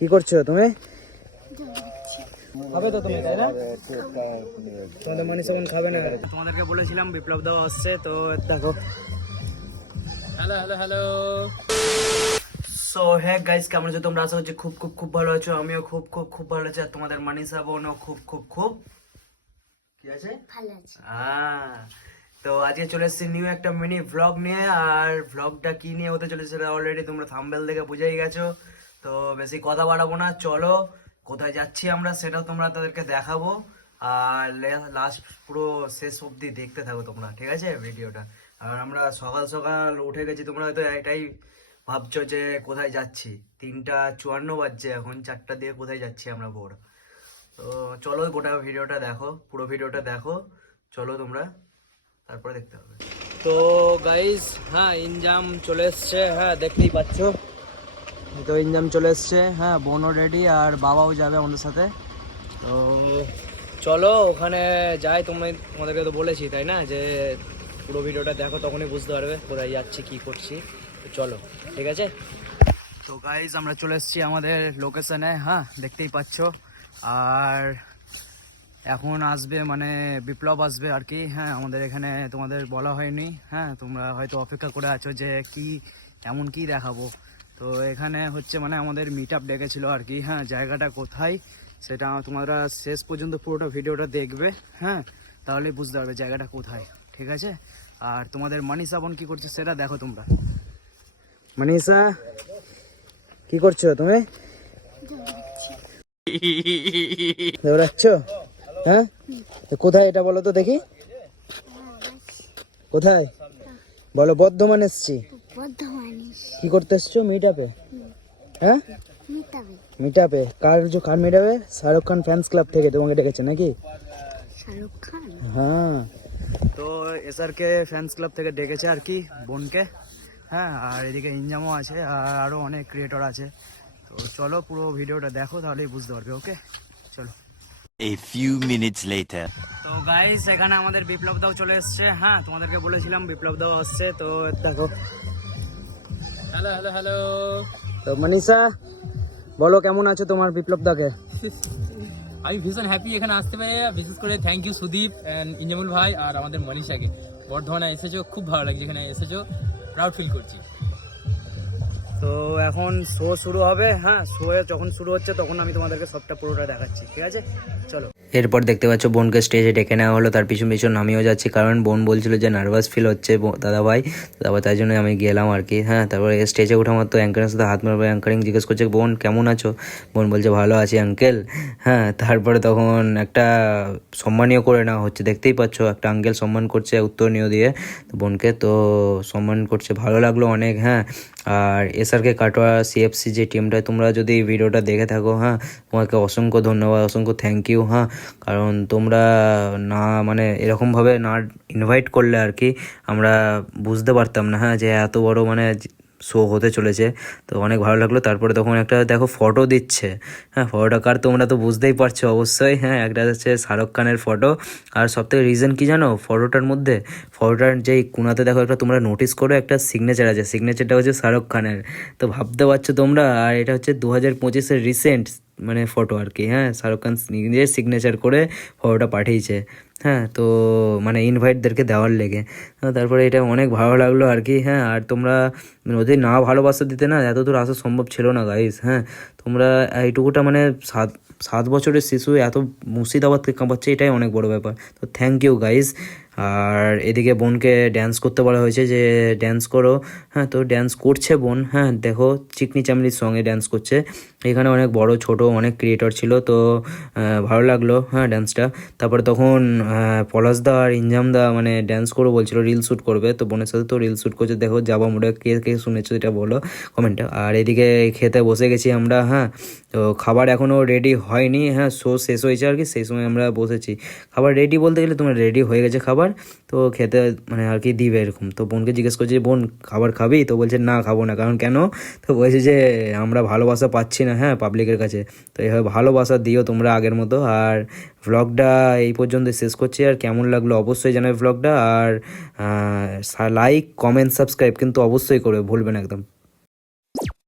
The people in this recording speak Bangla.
কি করছ তুমি? খাবে তো তুমি তাই না? তোমাদের মানি সাবন খাবে না। তোমাদেরকে বলেছিলাম বিপ্লব দাও আসছে তো দেখো। Hello hello hello. সো হ্যাঁ গাইস কেমন আছো তোমরা? আশা করছি খুব খুব খুব ভালো আছো। আমিও খুব খুব খুব ভালো আছি। আর তোমাদের মানিসা বোনও খুব খুব খুব। কি আছে? ভালো আছে। আহ, তো আজকে চলে এসেছি নিউ একটা মিনি ভ্লগ নিয়ে। আর ভ্লগটা কি নিয়ে হতে চলেছে সেটা অলরেডি তোমরা থাম্বেল দেখে বুঝেই গেছো। তো বেশি কথা বাড়াবো না, চলো, কোথায় যাচ্ছি আমরা সেটাও তোমরা তাদেরকে দেখাবো, আর লাস্ট পুরো শেষ অবধি দেখতে থাকো তোমরা, ঠিক আছে ভিডিওটা? আর আমরা সকাল সকাল উঠে গেছি, তোমরা হয়তো এটাই ভাবছ যে কোথায় যাচ্ছি? তিনটা চুয়ান্ন বাজছে এখন, চারটা দিয়ে কোথায় যাচ্ছি আমরা ভোর? তো চলো গোটা ভিডিওটা দেখো, পুরো ভিডিওটা দেখো, চলো তোমরা, তারপরে দেখতে হবে। তো গাইস হ্যাঁ ইনজাম চলে এসছে হ্যাঁ দেখতেই পাচ্ছ। তো ইনজাম চলে এসছে। হ্যাঁ বোনও রেডি আর বাবাও যাবে আমাদের সাথে। তো চলো, ওখানে যাই তুমি তোমাদেরকে তো বলেছি, তাই না? যে পুরো ভিডিওটা দেখো, তখনই বুঝতে পারবে কোথায় যাচ্ছি, কি করছি। তো চলো, ঠিক আছে? তো গাইজ আমরা চলে এসেছি আমাদের লোকেশনে হ্যাঁ দেখতেই পাচ্ছ। আর এখন আসবে মানে বিপ্লব আসবে আর কি হ্যাঁ আমাদের এখানে তোমাদের বলা হয়নি হ্যাঁ তোমরা হয়তো অপেক্ষা করে আছো যে কি, এমন কি দেখাবো। তো এখানে হচ্ছে মানে আমাদের মিট আপ ডেকেছিল আর কি হ্যাঁ জায়গাটা কোথায় সেটা তোমরা শেষ পর্যন্ত পুরোটা ভিডিওটা দেখবে হ্যাঁ তাহলে বুঝতে পারবে জায়গাটা কোথায় ঠিক আছে? আর তোমাদের মানিসা বোন কি করছে সেটা দেখো তোমরা। মানিসা কি করছ তুমি? দৌড়াচ্ছ হ্যাঁ? কোথায় এটা বলো তো দেখি। কোথায়? বলো বর্ধমান এসছি। বর্ধমানে কি করতে এসছো? মিট আপে হ্যাঁ? মিটাবে মিট আপে কার যে কার মিট আপে শাহরুখ খান ফ্যান্স ক্লাব থেকে তোমাকে ডেকেছে নাকি? শাহরুখ খান? হ্যাঁ। তো এসআরকে ফ্যান্স ক্লাব থেকে ডেকেছে আর কি বোনকে। হ্যাঁ আর এদিকে ইনজামও আছে আর আরও অনেক ক্রিয়েটর আছে। তো চলো পুরো ভিডিওটা দেখো তাহলেই বুঝতে পারবে ওকে চলো। A few minutes later. Guys এখানে আমাদের বিপ্লব দাও চলে এসছে। হ্যাঁ তোমাদেরকে বলেছিলাম বিপ্লব দাও আসছে তো দেখো। হ্যালো হ্যালো হ্যালো তো মনীষা বলো কেমন আছো তোমার বিপ্লব দাকে? আমি ভীষণ হ্যাপি এখানে আসতে পেরে বিশেষ করে thank you Sudip and Injamul ভাই আর আমাদের মনীষাকে। বর্ধমানে এসেছ খুব ভালো লাগছে এখানে এসেছ প্রাউড ফিল করছি। তো এখন শো শুরু হবে হ্যাঁ শো যখন শুরু হচ্ছে তখন আমি তোমাদেরকে সবটা পুরোটা দেখাচ্ছি ঠিক আছে? চলো। এরপর দেখতে পাচ্ছ বোনকে স্টেজে ডেকে নেওয়া হলো, তার পিছন পিছন আমিও যাচ্ছি, কারণ বোন বলছিল যে নার্ভাস ফিল হচ্ছে দাদা ভাই তারপর তাই জন্য আমি গেলাম আর কি হ্যাঁ তারপরে স্টেজে ওঠা মাত্র অ্যাঙ্কারের সাথে হাত মারবে অ্যাঙ্কারিং জিজ্ঞেস করছে, বোন, কেমন আছো? বোন বলছে, ভালো আছি আঙ্কেল হ্যাঁ তারপরে তখন একটা সম্মানীয় করে নেওয়া হচ্ছে, দেখতেই পাচ্ছ একটা আঙ্কেল সম্মান করছে, উত্তর উত্তরনীয় দিয়ে তো বোনকে, তো সম্মান করছে, ভালো লাগল অনেক হ্যাঁ আর এসআরকে কাটোয়া সিএফসি যে টিমটা তোমরা যদি ভিডিওটা দেখে থাকো হ্যাঁ তোমাকে অসংখ্য ধন্যবাদ, অসংখ্য থ্যাংক ইউ হ্যাঁ কারণ তোমরা না মানে এরকমভাবে না ইনভাইট করলে আর কি আমরা বুঝতে পারতাম না হ্যাঁ যে এত বড় মানে শো হতে চলেছে। তো অনেক ভালো লাগল। তারপরে তখন একটা, দেখো ফটো দিচ্ছে। হ্যাঁ ফটোটা কার তোমরা তো বুঝতেই পারছ অবশ্যই। হ্যাঁ একটা হচ্ছে শাহরুখ খানের ফটো আর সবথেকে রিজন কি জানো? ফটোটার মধ্যে ফটোটার যেই কোনাতে দেখো, একটা তোমরা নোটিস করো, একটা সিগনেচার আছে। সিগনেচারটা হচ্ছে শাহরুখ খানের। তো ভাবতে পারছ তোমরা? আর এটা হচ্ছে দু হাজার পঁচিশের রিসেন্ট মানে ফটো আর কি হ্যাঁ? শাহরুখ খান নিজে সিগনেচার করে ফটোটা পাঠিয়েছে হ্যাঁ? তো মানে ইনভাইটদেরকে দেওয়ার লেগে হ্যাঁ, তারপরে এটা অনেক ভালো লাগল আর কি হ্যাঁ? আর তোমরা ওদের না ভালোবাসা দিতে না এত দূর আসা সম্ভব ছিল না গাইস হ্যাঁ? তোমরা এইটুকুটা মানে সাত সাত বছরের শিশু এত মুর্শিদাবাদকে কাঁপাচ্ছে এটাই অনেক বড় ব্যাপার। তো থ্যাংক ইউ গাইস আর এদিকে বোনকে ড্যান্স করতে বলা হয়েছে যে ড্যান্স করো। হ্যাঁ তো ড্যান্স করছে বোন। হ্যাঁ দেখো, চিকনি চামড়ির সঙ্গে ড্যান্স করছে। এখানে অনেক বড়, ছোট, অনেক ক্রিয়েটর ছিল, তো ভালো লাগল হ্যাঁ ড্যান্সটা তারপরে তখন পলাশদা আর ইনজামদা মানে ড্যান্স করব বলছিল রিল শ্যুট করবে। তো বোনের সাথে তো রিল শ্যুট করছে। দেখো, যাবা মোড়ে কে কে শুনেছো এটা বলো কমেন্টে আর এদিকে খেতে বসে গেছি আমরা হ্যাঁ তো খাবার এখনও রেডি হয়নি হ্যাঁ শো শেষ হয়েছে আর কি, সেই সময় আমরা বসেছি। খাবার রেডি বলতে গেলে তোমার রেডি হয়ে গেছে খাবার। তো খেতে মানে আর কি দিবে এরকম। তো বোনকে জিজ্ঞেস করছি বোন, খাবার খাবি? তো বলছে, না, খাব না। কারণ কেন? তো বলছে যে, আমরা ভালোবাসা পাচ্ছি না। হ্যাঁ পাবলিকের কাছে। তো এইভাবে ভালোবাসা দিও তোমরা আগের মতো। আর ভ্লগটা এই পর্যন্ত শেষ করছি। আর কেমন লাগল অবশ্যই জানাবে ভ্লগটা আর লাইক কমেন্ট সাবস্ক্রাইব কিন্তু অবশ্যই করবে ভুলবেন একদম।